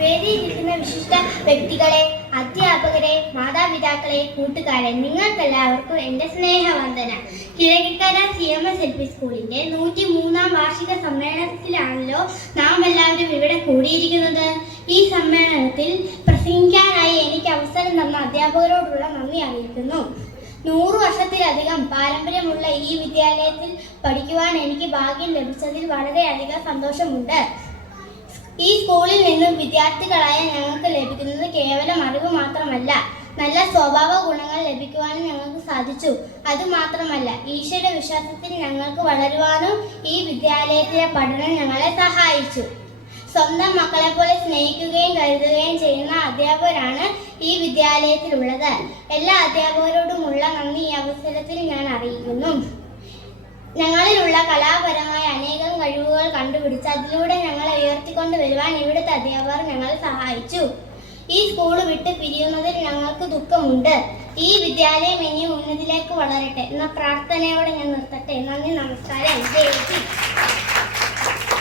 വേദിയിലിരിക്കുന്ന വിശിഷ്ട വ്യക്തികളെ, അധ്യാപകരെ, മാതാപിതാക്കളെ, കൂട്ടുകാരെ, നിങ്ങൾക്കെല്ലാവർക്കും എൻ്റെ സ്നേഹവന്ദന. കിഴക്കിക്കര CMS സ്കൂളിൻ്റെ 103-ാം വാർഷിക സമ്മേളനത്തിലാണല്ലോ നാം എല്ലാവരും ഇവിടെ കൂടിയിരിക്കുന്നത്. ഈ സമ്മേളനത്തിൽ പ്രസംഗിക്കാനായി എനിക്ക് അവസരം തന്ന അധ്യാപകരോടുള്ള നന്ദി അറിയിക്കുന്നു. 100 വർഷത്തിലധികം പാരമ്പര്യമുള്ള ഈ വിദ്യാലയത്തിൽ പഠിക്കുവാൻ എനിക്ക് ഭാഗ്യം ലഭിച്ചതിൽ വളരെയധികം സന്തോഷമുണ്ട്. ഈ സ്കൂളിൽ നിന്നും വിദ്യാർത്ഥികളായ ഞങ്ങൾക്ക് ലഭിക്കുന്നത് കേവലം അറിവ് മാത്രമല്ല, നല്ല സ്വഭാവ ഗുണങ്ങൾ ലഭിക്കുവാനും ഞങ്ങൾക്ക് സാധിച്ചു. അതുമാത്രമല്ല, ഈശ്വര വിശ്വാസത്തിൽ ഞങ്ങൾക്ക് വളരുവാനും ഈ വിദ്യാലയത്തിലെ പഠനം ഞങ്ങളെ സഹായിച്ചു. സ്വന്തം മക്കളെ പോലെ സ്നേഹിക്കുകയും കരുതുകയും ചെയ്യുന്ന അധ്യാപകരാണ് ഈ വിദ്യാലയത്തിലുള്ളത്. എല്ലാ അധ്യാപകരോടുമുള്ള നന്ദി ഈ അവസരത്തിൽ ഞാൻ അറിയിക്കുന്നു. ഞങ്ങളിലുള്ള കലാപരമായ അനേകം കഴിവുകൾ കണ്ടുപിടിച്ച് അതിലൂടെ ഞങ്ങളെ ഉയർത്തിക്കൊണ്ട് വരുവാൻ ഇവിടുത്തെ അധ്യാപകർ ഞങ്ങളെ സഹായിച്ചു. ഈ സ്കൂൾ വിട്ട് പിരിയുന്നതിൽ ഞങ്ങൾക്ക് ദുഃഖമുണ്ട്. ഈ വിദ്യാലയം ഇനി ഉന്നതിയിലേക്ക് വളരട്ടെ എന്ന പ്രാർത്ഥനയോടെ ഞാൻ നിർത്തട്ടെ. നന്ദി, നമസ്കാരം.